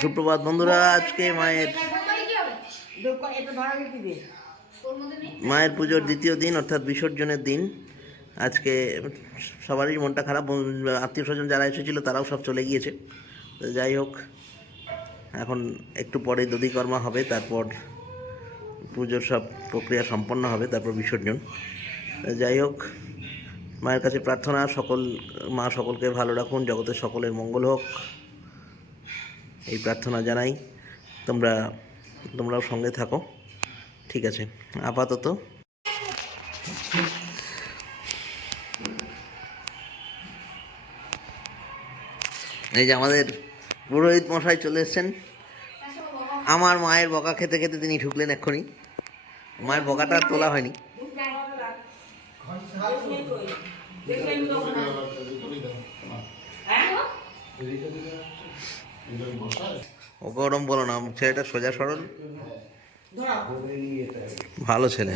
সুপ্রভাত বন্ধুরা। আজকে মায়ের পুজোর দ্বিতীয় দিন, অর্থাৎ বিসর্জনের দিন। আজকে সবারই মনটা খারাপ, আত্মীয় স্বজন যারা এসেছিলো তারাও সব চলে গিয়েছে। তো যাই হোক, এখন একটু পরে দধিকর্মা হবে, তারপর পুজোর সব প্রক্রিয়া সম্পন্ন হবে, তারপর বিসর্জন। যাই হোক, মায়ের কাছে প্রার্থনা, মা সকলকে ভালো রাখুন, জগতের সকলের মঙ্গল হোক, এই প্রার্থনা জানাই। তোমরাও সঙ্গে থাকো, ঠিক আছে? আপাতত এই যে আমাদের পুরোহিত মশাই চলে এসেছেন। আমার মায়ের বকা খেতে খেতে তিনি ঢুকলেন এক্ষুনি। মায়ের বকাটা তোলা হয়নি। ওকে ওরম বলো না, ছেলেটা সোজা সরল, ভালো ছেলে।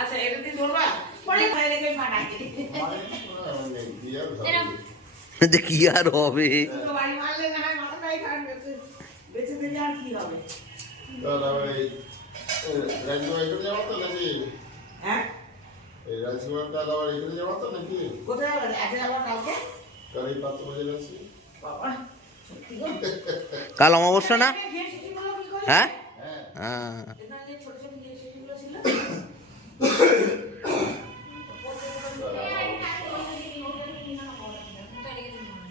আচ্ছা, এটা দিয়ে ধরবা পরে খাই রেখে বানাই যে কি আর হবে, বাড়ি মারলে না হয় মাথাটাই কাটবে, বেঁচে দিলে আর কি হবে? হ্যাঁ, এই রাজকুমারটা আবার এখানে যাওয়া তো নাকি? কোথায় যাবে? আজকে আবার কালকে কারি পাত্র বাজে আছি। বাবা সত্যি গো, কাল অমাবস্যা না? ঘেঁষিগুলো কি করে? হ্যাঁ, হ্যাঁ, এটা যে ছোট ছোট ঘেঁষিগুলো ছিল,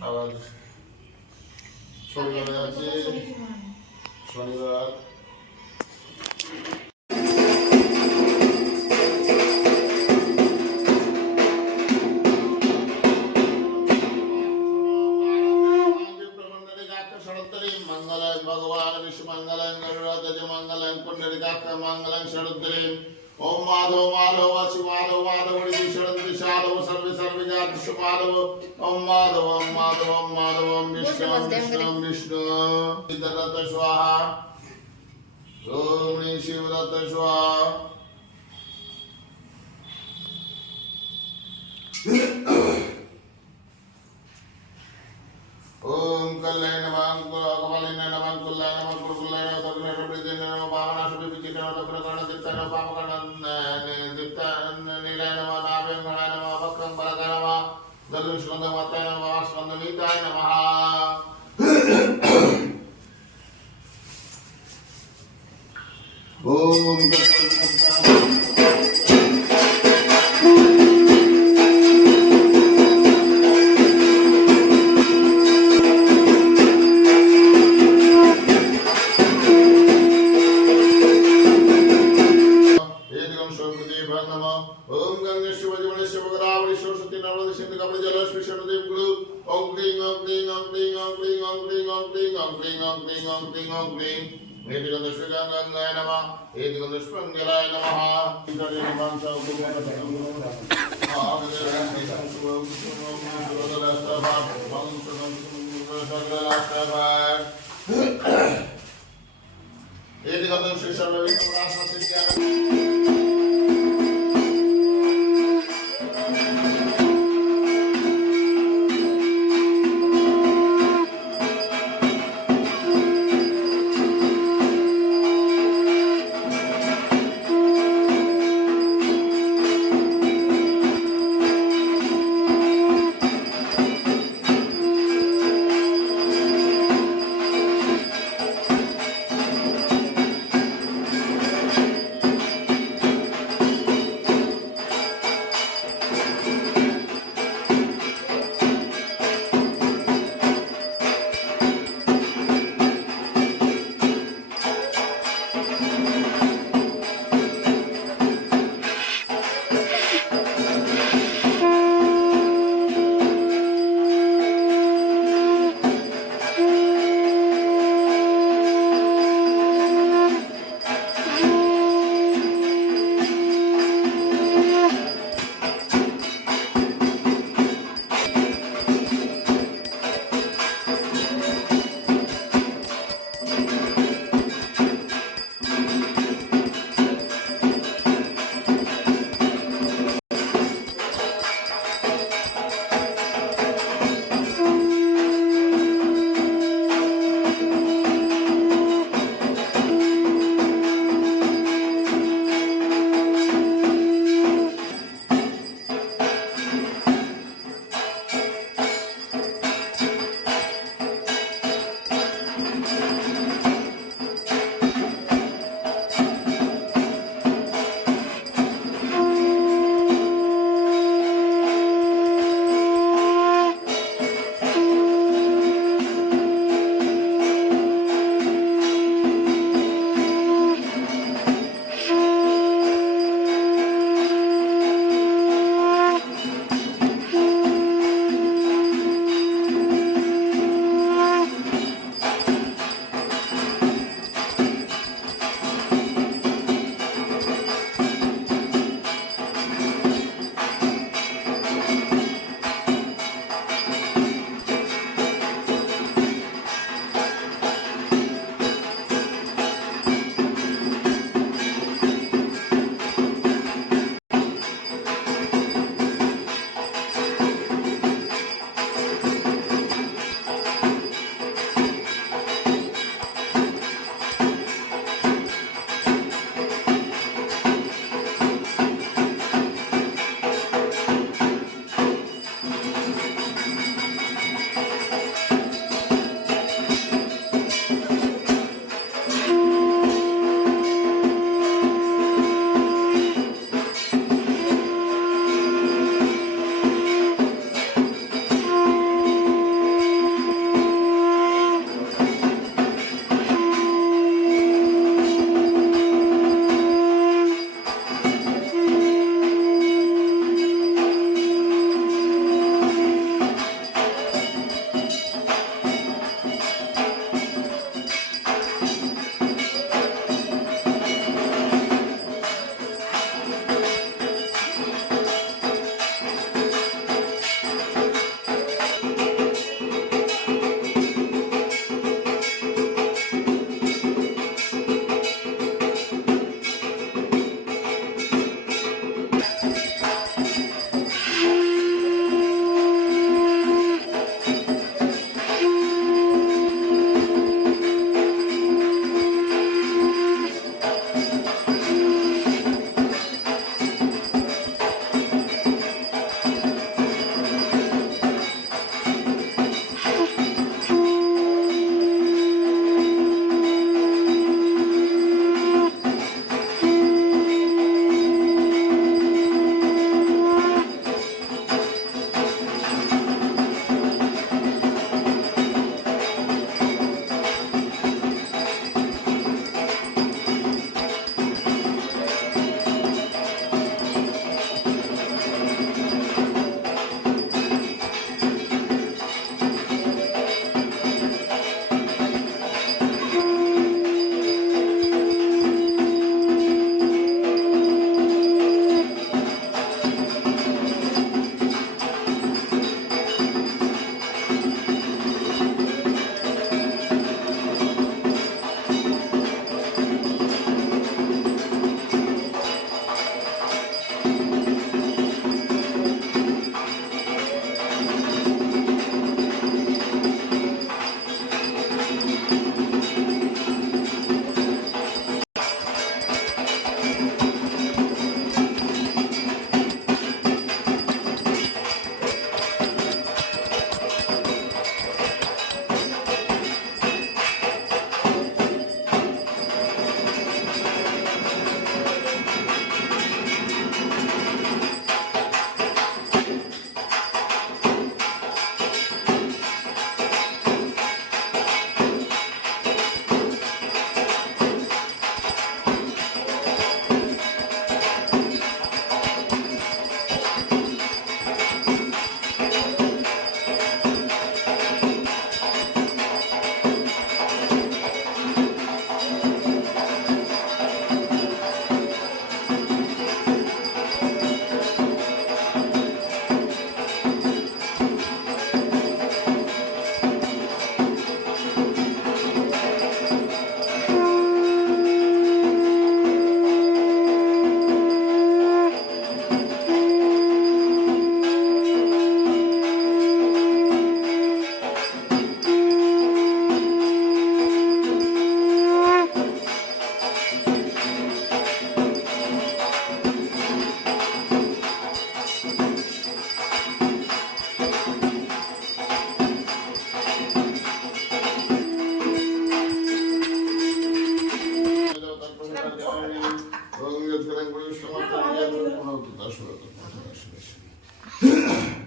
আবার শনিবার আছে, শনিবার मंगलम भगवान विष्णु मंगलम गरुड़ध्वज मंगलम पुंडरीकाक्ष मंगलम शरद्दरे ओम माधव माधव शिव माधव माधव शरद शाधव सर्वे सर्वे जात माधव ओम माधव विष्णु विष्णु विष्णु दत्त स्वाहा ओम शिव दत्त स्वाहा ओम कल्याण नमः कपालिन नमः कुल्लाय नमः कुलकुल्लाय नमः तग्न रब्रिदेन नमः पावना शुभि विचित्र नमः तग्न कर्ण दित्ता नमः पापकर्ण दित्ता नीलाय नमः नाभ्यं गणाय नमः वक्रं बलकाय नमः दलु स्कंद माताय नमः स्कंद नीताय नमः ओम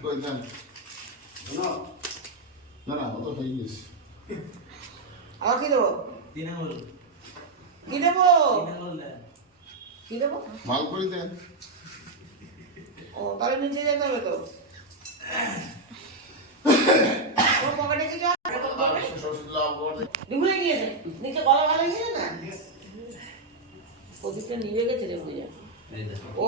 কই দেন না না অত হয়ে গেছে আর কি দেবো কি দেবো কি দেবো মাল করে দেন ও তাহলে নিচে যেতে হবে তো ও পকেটে কিছু ভুলে গিয়েছে নিচে গলা ভালো গিয়েছে না ওদিকটা নিভে গেছে রে বুঝা ও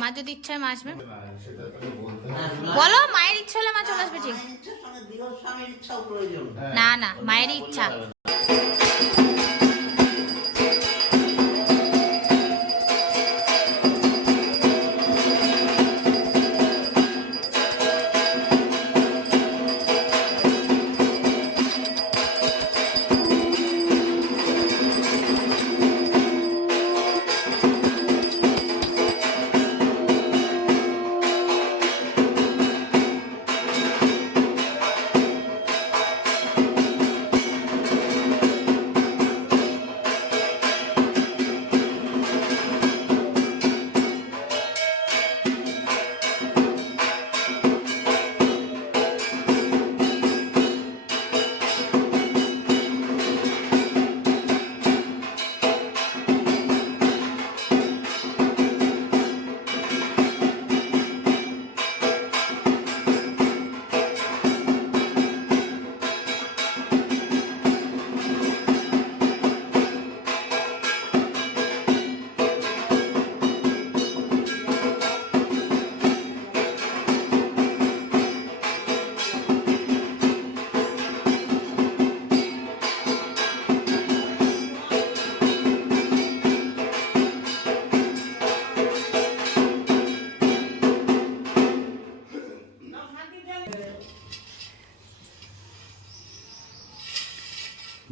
মা যদি ইচ্ছা হয় মা আসবে বলো মায়ের ইচ্ছা হলে মা চলে আসবে ঠিক স্বামীর ইচ্ছাও প্রয়োজন। না না মায়েরই ইচ্ছা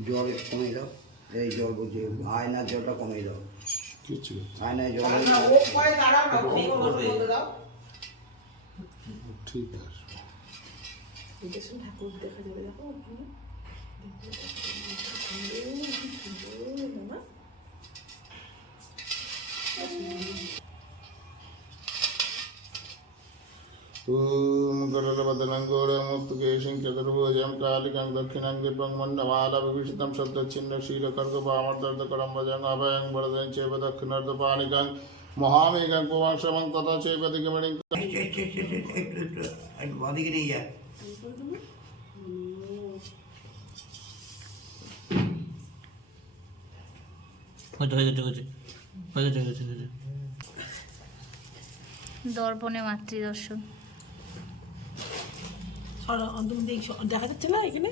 জল কমে দাও এই জল বলছে আয়নার জলটা কমে দাও কিছু আয়নায় জল ও পরে দাঁড়াও না বলতে দাও ঠিক আছে বিদেশে ঠাকুর দেখা যাবে দেখো ওখানে गरुडवदनं गौरवमुक्तकेशं चतुर्भुजं कालिकं दक्षिणं दिपं मण्डमालविभूषितं शब्दच्छिन्नशीलकर्कपामर्दकरं भजं अभयं वरदं चैव दक्षिणार्धपाणिकं महामेघं पुवंशमं तथा चैव दिगमणिं একটু বাদিকে নিয়ে যা দর্পণে মাতৃদর্শন দেখা যাচ্ছে না এখানে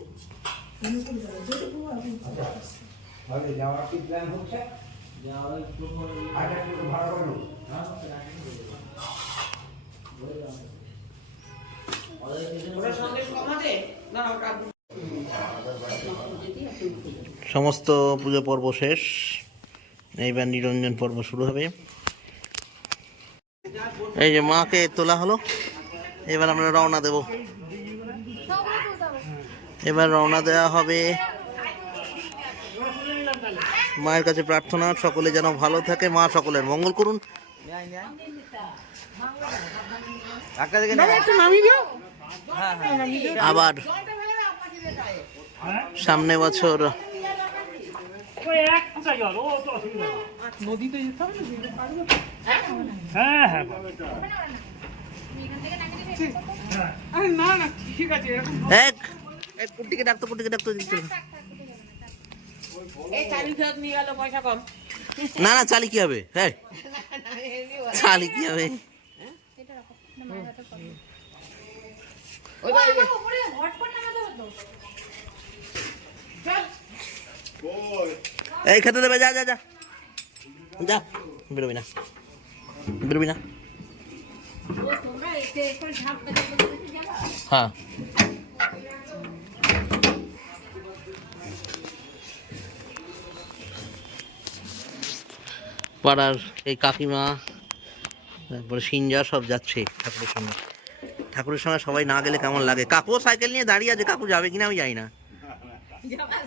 আগে যাওয়ার কি প্ল্যান হচ্ছে আগে একটু ভাড়া করো ওটা সঙ্গে কমাতে না ওটা সমস্ত পুজো পর্ব শেষ, এইবার নিরঞ্জন পর্ব শুরু হবে। এই যে মাকে তোলা হলো, এবার আমরা রওনা দেব। এবার রওনা দেওয়া হবে। মায়ের কাছে প্রার্থনা সকলে যেন ভালো থাকে, মা সকলের মঙ্গল করুন। আবার সামনে বছর নদীতে যেতে হবে হ্যাঁ হ্যাঁ না না ঠিক আছে এক কুটিকে ডাকতো দিতে এই চালি ফেরত নিয়ে গেল পয়সা কম না না চালি কি হবে? হ্যাঁ চালি কি হবে? এই খেতে দেবে, যা যা যা যা, বেরোবি না হ্যাঁ। পাড়ার এই কাকিমা তারপরে সিঞ্জা সব যাচ্ছে ঠাকুরের সঙ্গে। ঠাকুরের সঙ্গে সবাই না গেলে কেমন লাগে। কাকুও সাইকেল নিয়ে দাঁড়িয়ে আছে, কাকু যাবে কিনা আমি জানি না।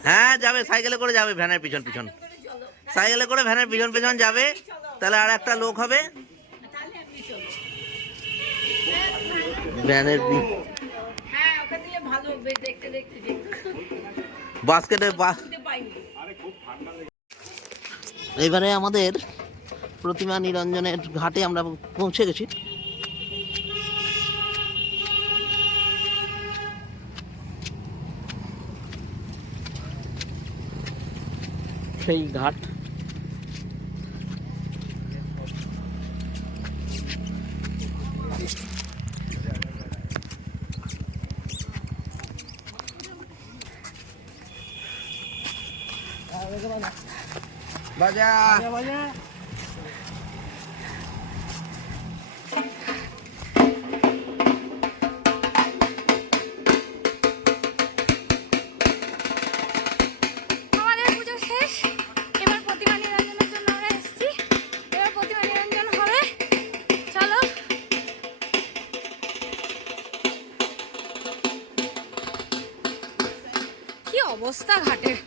হ্যাঁ যাবে, সাইকেলে করে যাবে, ভ্যানের পিছন পিছন, সাইকেলে করে ভ্যানের পিছন পিছন যাবে। তাহলে আর একটা লোক হবে ভ্যানের হ্যাঁ ওখান থেকে ভালো দেখতে দেখতে বাস্কেটে। পাইনি। এবারে আমাদের প্রতিমা নিরঞ্জনের ঘাটে আমরা পৌঁছে গেছি। সেই ঘাট বাজা আমাদের পুজো শেষ, এবার প্রতিমা নিরঞ্জনের জন্য আমরা এসেছি। এবার প্রতিমা নিরঞ্জন হবে, চলো। কি অবস্থা ঘাটের!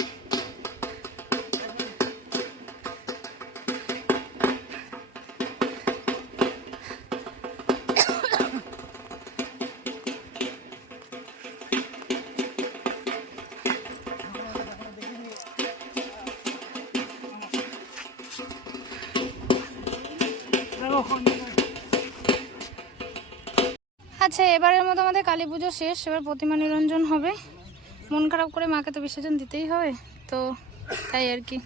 আচ্ছা, এবারের মতো আমাদের কালী পুজো শেষ, এবার প্রতিমা নিরঞ্জন হবে। মন খারাপ করে মাকে তো বিসর্জন দিতেই হবে, তো তাই আর কি।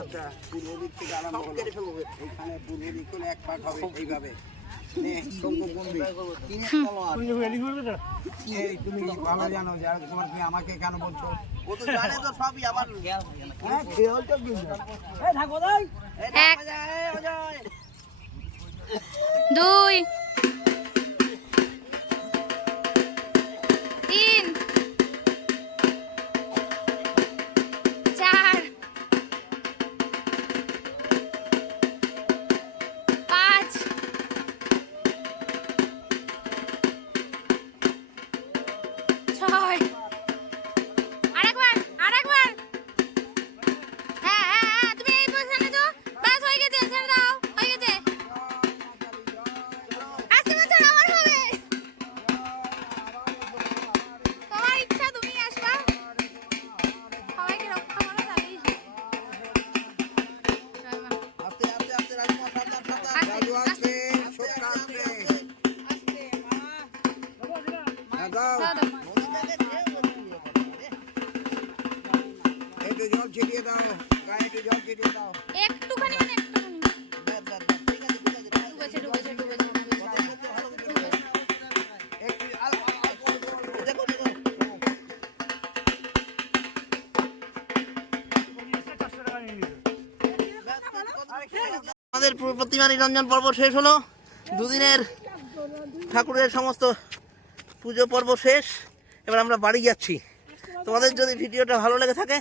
আচ্ছা, পূর্ব দিক থেকে আরম্ভ হলো। এখানে পূর্ব দিক হলে এক পাক হবে এইভাবে। নে, শঙ্খ কুণ্ডি। এই, তুমি ভালো জানো যে আর তোমার কি আমাকে কেন বলছো? ও তো জানে তো সবই আমার। হ্যাঁ, খেয়াল তো কি? এই থাকো দাই। এক, দুই, তিন, চার, পাঁচ, ছয়, আরেকবার, আরেকবার। হ্যাঁ হ্যাঁ হ্যাঁ, তুমি এই পজিশনে যাও, বাস হয়ে গেছে, ছেড়ে দাও, হয়ে গেছে। আজকে বছর আমার হবে, তোমার ইচ্ছা, তুমি আসবা, সবাইকে রক্ষা করো, তাহলেই হবে। জয় মা। আস্তে আস্তে আস্তে রাজকুমার, সাবধান সাবধান। দাদু আসবে, সবকা আসবে। হ্যাঁ, দাও। দাও, দাও। একটু জল ছিটিয়ে দাও, গায়ে একটু জল ছিটিয়ে দাও। একটুখানি, মানে একটুখানি। ঠিক আছে ঠিক আছে। ডুবেছে, ডুবেছে, ডুবেছে, ডুবেছে। একটু দেখো দেখো। আমাদের প্রতিমা নিরঞ্জন পর্ব শেষ হলো। দুদিনের ঠাকুরের সমস্ত পুজো পর্ব শেষ। এবার আমরা বাড়ি যাচ্ছি। তোমাদের যদি ভিডিওটা ভালো লেগে থাকে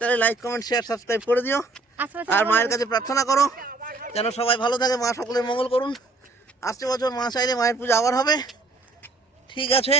তাহলে লাইক কমেন্ট শেয়ার সাবস্ক্রাইব করে দিও। আর মায়ের কাছে প্রার্থনা করো যেন সবাই ভালো থাকে, মা সকলের মঙ্গল করুন। আসছে বছর মা চাইলে মায়ের পুজো আবার হবে। ঠিক আছে।